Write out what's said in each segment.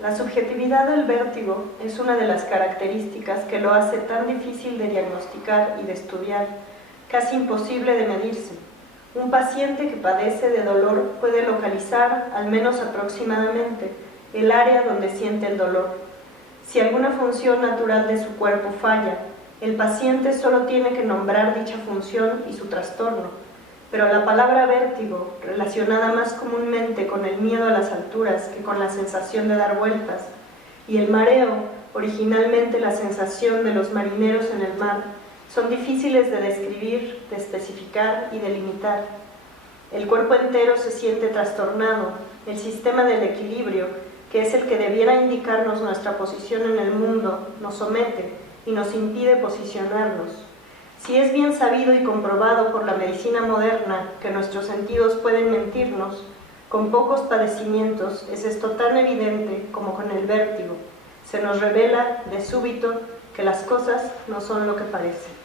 La subjetividad del vértigo es una de las características que lo hace tan difícil de diagnosticar y de estudiar, casi imposible de medirse. Un paciente que padece de dolor puede localizar, al menos aproximadamente, el área donde siente el dolor. Si alguna función natural de su cuerpo falla, el paciente solo tiene que nombrar dicha función y su trastorno, pero la palabra vértigo, relacionada más comúnmente con el miedo a las alturas que con la sensación de dar vueltas, y el mareo, originalmente la sensación de los marineros en el mar, son difíciles de describir, de especificar y delimitar. El cuerpo entero se siente trastornado, el sistema del equilibrio, que es el que debiera indicarnos nuestra posición en el mundo, nos somete y nos impide posicionarnos. Si es bien sabido y comprobado por la medicina moderna que nuestros sentidos pueden mentirnos, con pocos padecimientos es esto tan evidente como con el vértigo. Se nos revela de súbito que las cosas no son lo que parecen.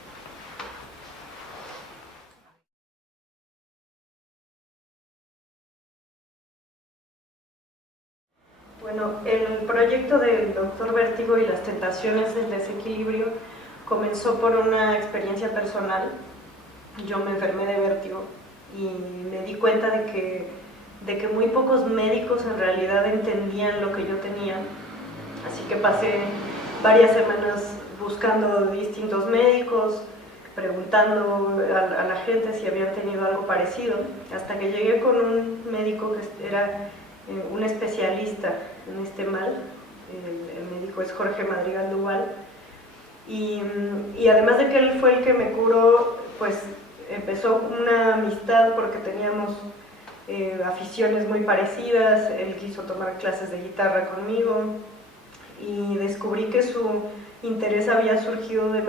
Bueno, el proyecto del Doctor Vértigo y las tentaciones del desequilibrio comenzó por una experiencia personal. Yo me enfermé de vértigo y me di cuenta de que muy pocos médicos en realidad entendían lo que yo tenía. Así que pasé varias semanas buscando distintos médicos, preguntando a la gente si habían tenido algo parecido, hasta que llegué con un médico que era un especialista en este mal. El médico es Jorge Madrigal Duval, y además de que él fue el que me curó, pues empezó una amistad porque teníamos aficiones muy parecidas. Él quiso tomar clases de guitarra conmigo y descubrí que su interés había surgido de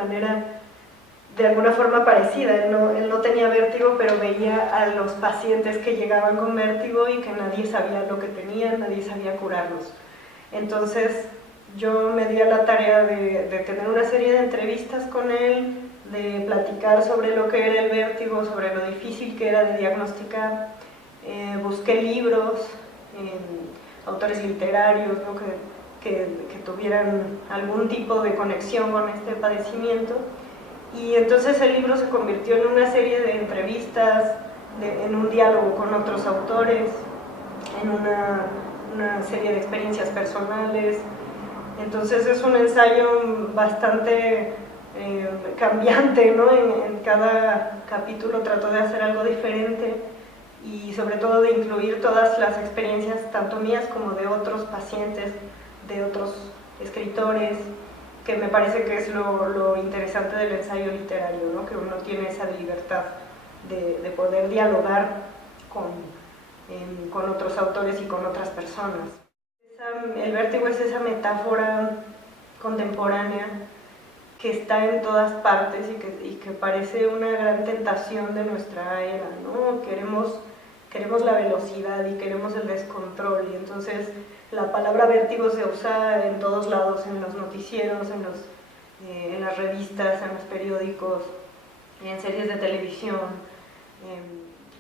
alguna forma parecida. Él no tenía vértigo, pero veía a los pacientes que llegaban con vértigo y que nadie sabía lo que tenían, nadie sabía curarlos. Entonces yo me di a la tarea de tener una serie de entrevistas con él, de platicar sobre lo que era el vértigo, sobre lo difícil que era de diagnosticar. Busqué libros, autores literarios, ¿no? que tuvieran algún tipo de conexión con este padecimiento. Y entonces el libro se convirtió en una serie de entrevistas, en un diálogo con otros autores, en una serie de experiencias personales. Entonces es un ensayo bastante cambiante, ¿no? En cada capítulo trato de hacer algo diferente y sobre todo de incluir todas las experiencias, tanto mías como de otros pacientes, de otros escritores, que me parece que es lo interesante del ensayo literario, ¿no? Que uno tiene esa libertad de poder dialogar con otros autores y con otras personas. El vértigo es esa metáfora contemporánea que está en todas partes y que parece una gran tentación de nuestra era, ¿no? Queremos la velocidad y queremos el descontrol, y entonces la palabra vértigo se usa en todos lados, en los noticieros, en las revistas, en los periódicos, en series de televisión,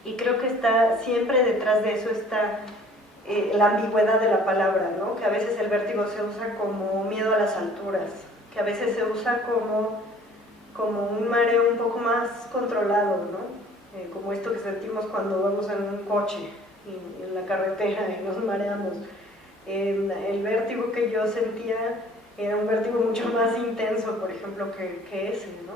y creo que está siempre detrás de eso está la ambigüedad de la palabra, ¿no? Que a veces el vértigo se usa como miedo a las alturas, que a veces se usa como un mareo un poco más controlado, ¿no? Como esto que sentimos cuando vamos en un coche y en la carretera y nos mareamos. El vértigo que yo sentía era un vértigo mucho más intenso, por ejemplo, que ese, ¿no?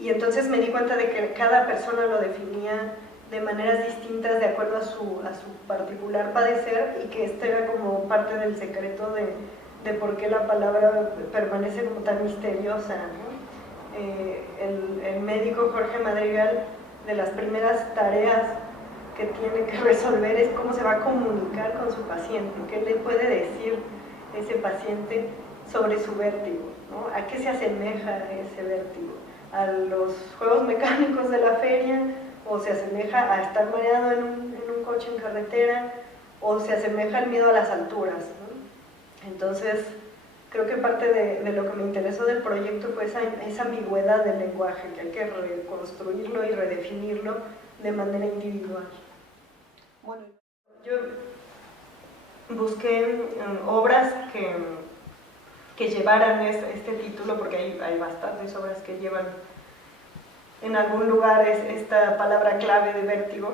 Y entonces me di cuenta de que cada persona lo definía de maneras distintas de acuerdo a su particular padecer, y que este era como parte del secreto de por qué la palabra permanece como tan misteriosa, ¿no? El médico Jorge Madrigal, de las primeras tareas que tiene que resolver es cómo se va a comunicar con su paciente, qué le puede decir ese paciente sobre su vértigo, ¿no? ¿A qué se asemeja ese vértigo? ¿A los juegos mecánicos de la feria? ¿O se asemeja a estar mareado en un coche en carretera? ¿O se asemeja al miedo a las alturas, ¿no? Entonces creo que parte de lo que me interesó del proyecto fue esa ambigüedad del lenguaje, que hay que reconstruirlo y redefinirlo de manera individual. Bueno, yo busqué obras que llevaran este título, porque hay bastantes obras que llevan en algún lugar esta palabra clave de vértigo,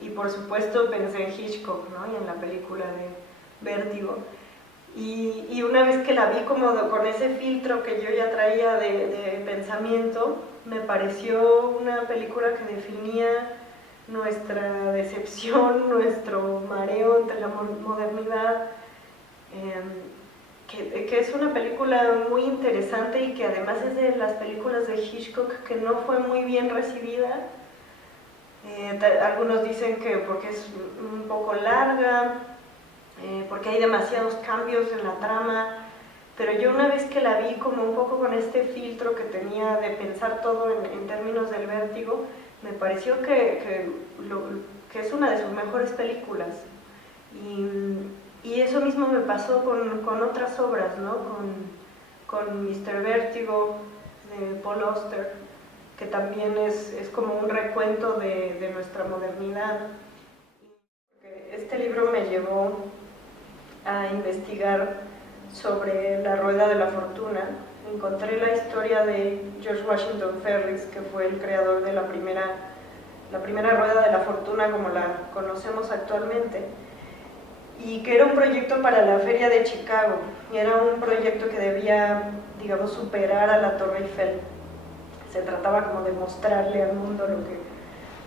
y por supuesto pensé en Hitchcock, ¿no? Y en la película de Vértigo. Y una vez que la vi como con ese filtro que yo ya traía de pensamiento, me pareció una película que definía nuestra decepción, nuestro mareo ante la modernidad, que es una película muy interesante y que además es de las películas de Hitchcock que no fue muy bien recibida. Algunos dicen que porque es un poco larga, porque hay demasiados cambios en la trama, pero yo una vez que la vi como un poco con este filtro que tenía de pensar todo en términos del vértigo, me pareció que es una de sus mejores películas. Y eso mismo me pasó con otras obras, ¿no? Con Mr. Vértigo de Paul Auster, que también es como un recuento de nuestra modernidad. Este libro me llevó a investigar sobre la Rueda de la Fortuna. Encontré la historia de George Washington Ferris, que fue el creador de la primera Rueda de la Fortuna como la conocemos actualmente, y que era un proyecto para la Feria de Chicago, y era un proyecto que debía, digamos, superar a la Torre Eiffel. Se trataba como de mostrarle al mundo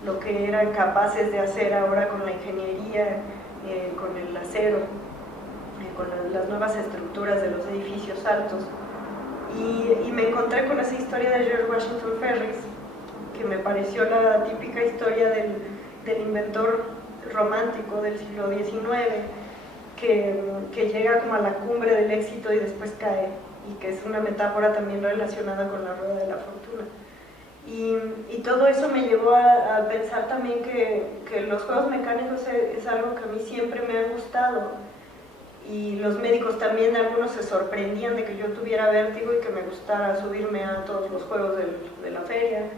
lo que eran capaces de hacer ahora con la ingeniería, con el acero, con las nuevas estructuras de los edificios altos. Y me encontré con esa historia de George Washington Ferris, que me pareció la típica historia del inventor romántico del siglo XIX, que llega como a la cumbre del éxito y después cae, y que es una metáfora también relacionada con la Rueda de la Fortuna. Y todo eso me llevó a pensar también que los juegos mecánicos es algo que a mí siempre me ha gustado, y los médicos también, algunos se sorprendían de que yo tuviera vértigo y que me gustara subirme a todos los juegos de la feria.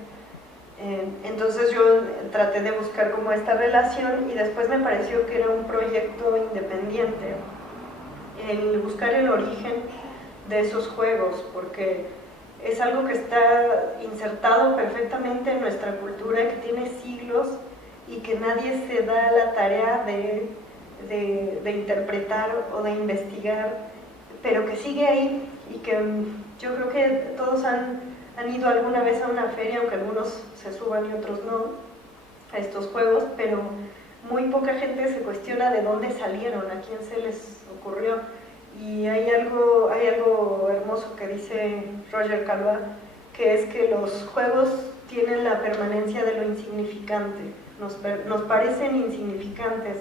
Entonces yo traté de buscar como esta relación, y después me pareció que era un proyecto independiente el buscar el origen de esos juegos, porque es algo que está insertado perfectamente en nuestra cultura, que tiene siglos y que nadie se da la tarea de interpretar o de investigar, pero que sigue ahí, y que yo creo que todos han ido alguna vez a una feria, aunque algunos se suban y otros no, a estos juegos, pero muy poca gente se cuestiona de dónde salieron, a quién se les ocurrió. Y hay algo hermoso que dice Roger Calva, que es que los juegos tienen la permanencia de lo insignificante. Nos parecen insignificantes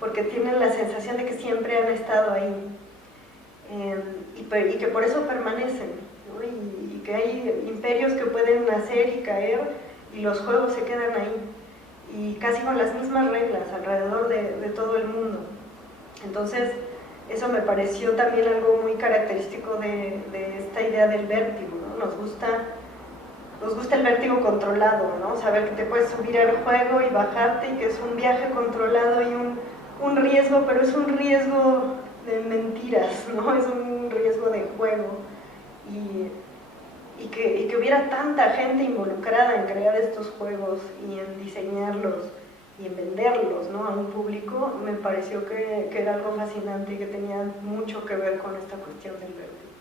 porque tienen la sensación de que siempre han estado ahí, y que por eso permanecen, ¿no? Y que hay imperios que pueden nacer y caer, y los juegos se quedan ahí, y casi con las mismas reglas alrededor de todo el mundo. Entonces eso me pareció también algo muy característico de esta idea del vértigo, ¿no? Nos gusta el vértigo controlado, ¿no? Saber que te puedes subir al juego y bajarte, y que es un viaje controlado y un riesgo, pero es un riesgo de mentiras, ¿no? Es un riesgo de juego, y que hubiera tanta gente involucrada en crear estos juegos y en diseñarlos y en venderlos, ¿no? A un público, me pareció que era algo fascinante y que tenía mucho que ver con esta cuestión del vértigo.